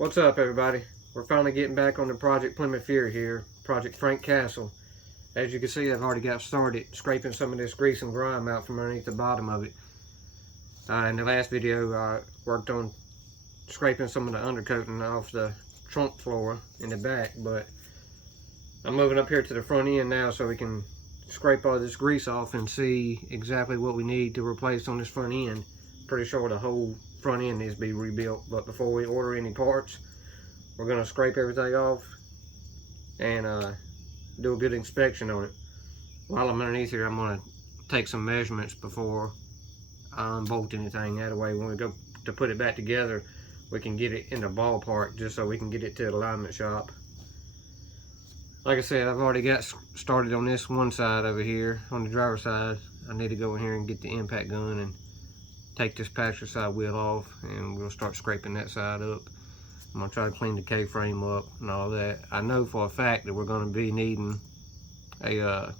What's up, everybody? We're finally getting back on the Project Plymouth here, Project Frank Castle. As you can see, I've already got started scraping some of this grease and grime out from underneath the bottom of it. In the last video, I worked on scraping some of the undercoating off the trunk floor in the back, but I'm moving up here to the front end now so we can scrape all this grease off and see exactly what we need to replace on this front end. Pretty sure the whole front end needs to be rebuilt, but before we order any parts, we're going to scrape everything off and do a good inspection on it. While I'm underneath here, I'm going to take some measurements before I unbolt anything. That way when we go to put it back together, we can get it in the ballpark just so we can get it to the alignment shop. Like I said, I've already got started on this one side over here, on the driver's side. I need to go in here and get the impact gun and take this passenger side wheel off, and we'll start scraping that side up. I'm gonna try to clean the K-frame up and all that. I know for a fact that we're gonna be needing a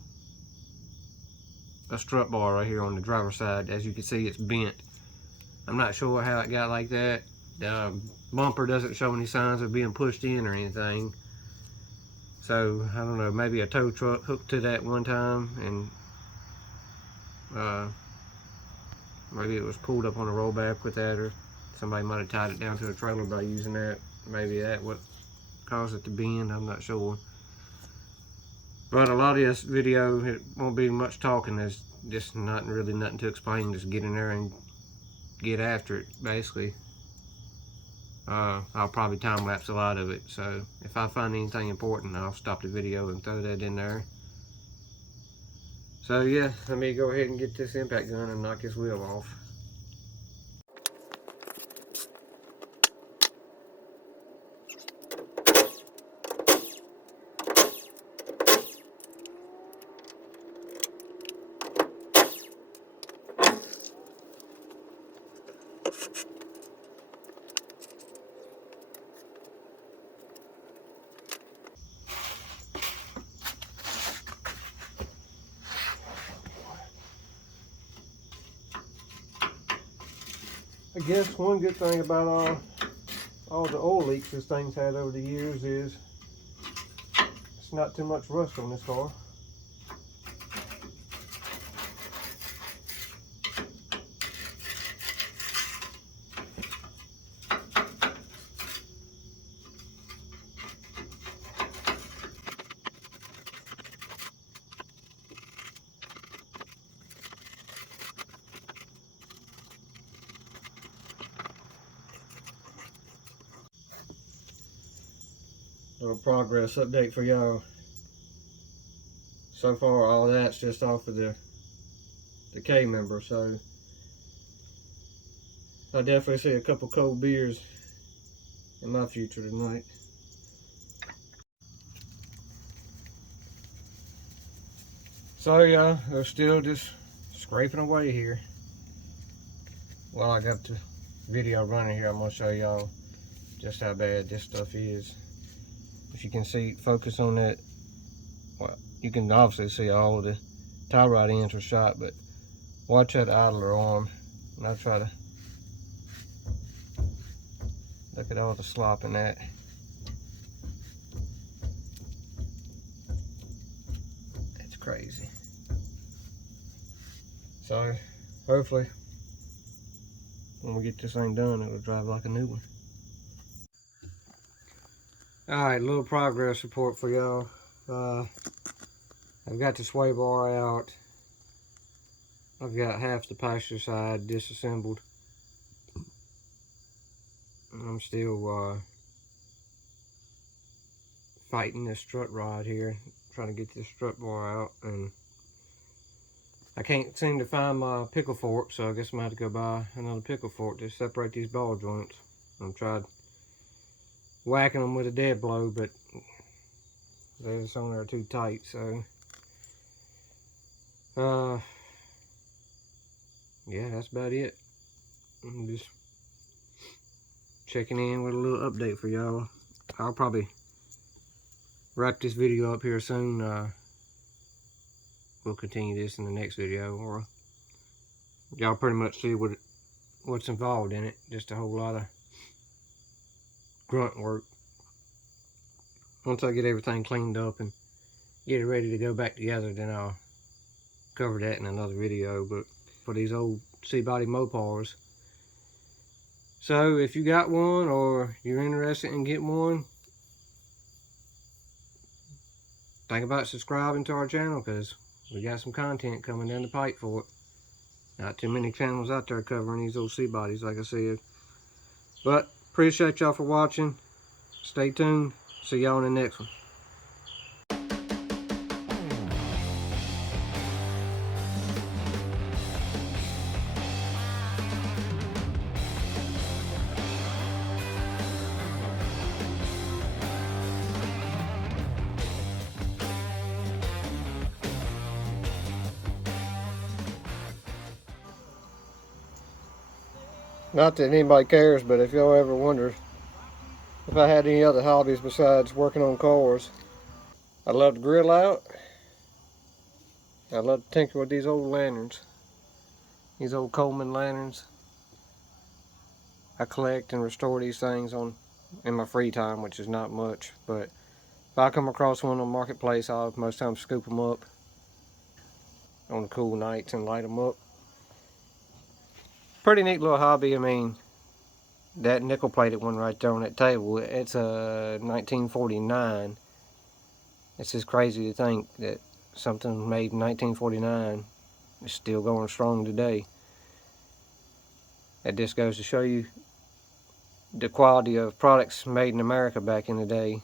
strut bar right here on the driver's side. As you can see, it's bent. I'm not sure how it got like that. The bumper doesn't show any signs of being pushed in or anything. So, I don't know, maybe a tow truck hooked to that one time and maybe it was pulled up on a rollback with that, or somebody might have tied it down to a trailer by using that. Maybe that what caused it to bend, I'm not sure. But a lot of this video, it won't be much talking. There's just really nothing to explain. Just get in there and get after it, basically. I'll probably time lapse a lot of it, so if I find anything important, I'll stop the video and throw that in there. So yeah, let me go ahead and get this impact gun and knock this wheel off. I guess one good thing about all the oil leaks this thing's had over the years is it's not too much rust on this car. Little progress update for y'all. So far, all that's just off of the K member, so I definitely see a couple cold beers in my future tonight. So yeah, we're still just scraping away here. While I got the video running here, I'm gonna show y'all just how bad this stuff is. If you can see, focus on that. Well, you can obviously see all of the tie rod ends are shot, but watch that idler arm. And I'll try to look at all the slop in that. That's crazy. So hopefully when we get this thing done, it'll drive like a new one. Alright, a little progress report for y'all. I've got the sway bar out. I've got half the passenger side disassembled. I'm still fighting this strut rod here, trying to get this strut bar out, and I can't seem to find my pickle fork, so I guess I'm gonna have to go buy another pickle fork to separate these ball joints. I've tried whacking them with a dead blow, but they're just on there too tight, so yeah, that's about it. I'm just checking in with a little update for y'all. I'll probably wrap this video up here soon. We'll continue this in the next video, or y'all pretty much see what's involved in it. Just a whole lot of grunt work. Once I get everything cleaned up and get it ready to go back together, then I'll cover that in another video. But for these old C-body Mopars, so if you got one or you're interested in getting one, think about subscribing to our channel, because we got some content coming down the pipe for it. Not too many channels out there covering these old C-bodies, like I said. But appreciate y'all for watching. Stay tuned. See y'all in the next one. Not that anybody cares, but if y'all ever wonder if I had any other hobbies besides working on cars, I love to grill out. I love to tinker with these old lanterns. These old Coleman lanterns. I collect and restore these things in my free time, which is not much. But if I come across one on the marketplace, I'll most times scoop them up on the cool nights and light them up. Pretty neat little hobby. I mean, that nickel-plated one right there on that table, it's a 1949. It's just crazy to think that something made in 1949 is still going strong today. That just goes to show you the quality of products made in America back in the day.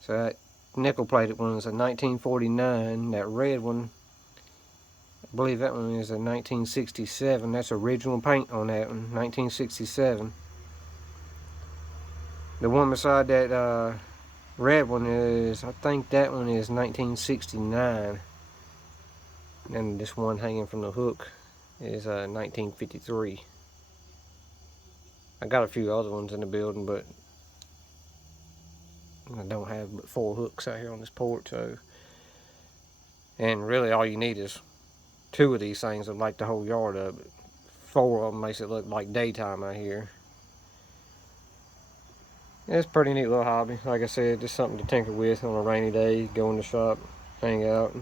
So that nickel-plated one is a 1949. That red one, I believe that one is a 1967. That's original paint on that one, 1967. The one beside that red one is, I think that one is 1969. And this one hanging from the hook is 1953. I got a few other ones in the building, but I don't have but 4 hooks out here on this porch. So, and really all you need is 2 of these things that light the whole yard up. 4 of them makes it look like daytime out here. It's a pretty neat little hobby. Like I said, just something to tinker with on a rainy day, go in the shop, hang out.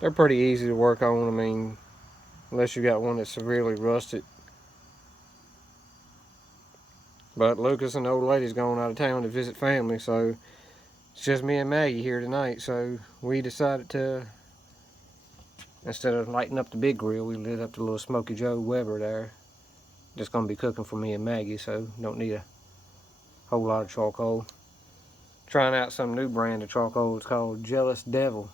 They're pretty easy to work on. I mean, unless you got one that's severely rusted. But Lucas and the old lady's going out of town to visit family, so it's just me and Maggie here tonight. So we decided to, instead of lighting up the big grill, we lit up the little Smoky Joe Weber there. Just gonna be cooking for me and Maggie, so don't need a whole lot of charcoal. Trying out some new brand of charcoal. It's called Jealous Devil.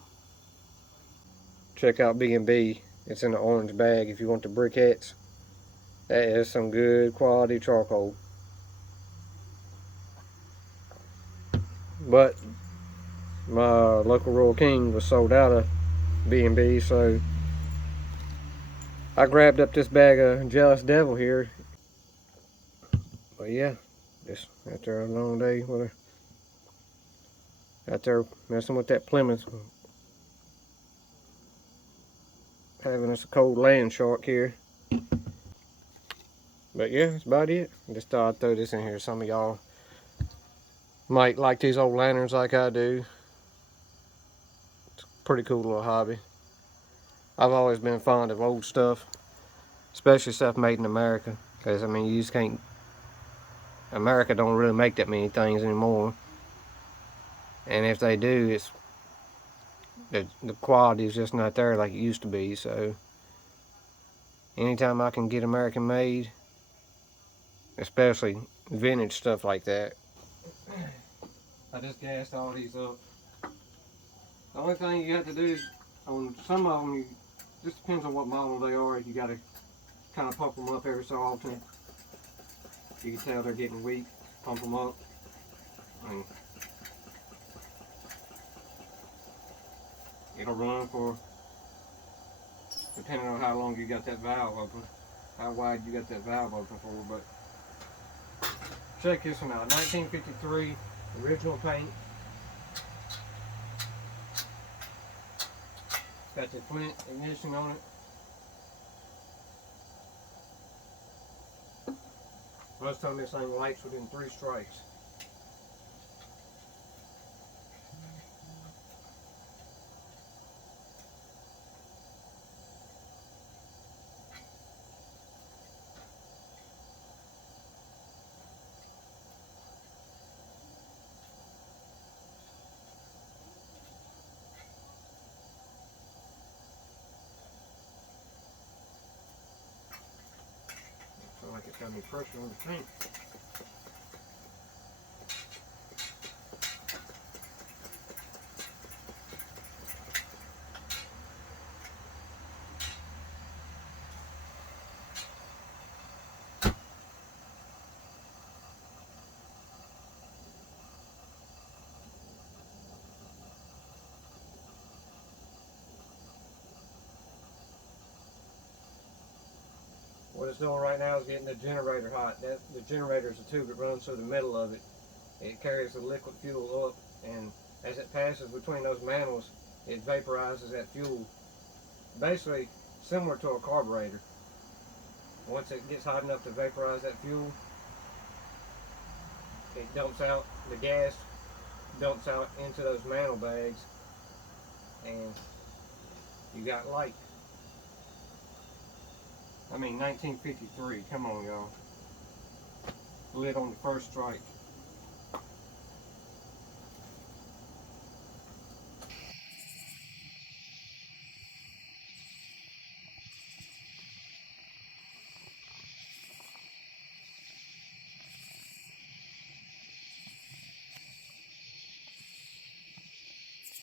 Check out B&B. It's in the orange bag if you want the briquettes. That is some good quality charcoal. But my local Royal King was sold out of B&B, so I grabbed up this bag of Jealous Devil here. But yeah, just after a long day with her, out there messing with that Plymouth, having us a cold land shark here. But yeah, that's about it. Just thought I'd throw this in here. Some of y'all might like these old lanterns like I do. It's a pretty cool little hobby. I've always been fond of old stuff, especially stuff made in America, because I mean, you just can't, America don't really make that many things anymore, and if they do, it's the quality is just not there like it used to be. So anytime I can get American made, especially vintage stuff like that. I just gassed all these up. The only thing you have to do is, on some of them, just depends on what model they are, you got to kind of pump them up every so often. You can tell they're getting weak, pump them up. And it'll run for, depending on how long you got that valve open, how wide you got that valve open for. But check this one out, 1953, original paint. Got the flint ignition on it. Most of this thing lights within 3 strikes. Feel like it's got any pressure on the tank. What it's doing right now is getting the generator hot. The generator is a tube that runs through the middle of it. It carries the liquid fuel up, and as it passes between those mantles, it vaporizes that fuel. Basically, similar to a carburetor. Once it gets hot enough to vaporize that fuel, it dumps out, the gas dumps out into those mantle bags, and you got light. I mean, 1953, come on, y'all. Lit on the first strike.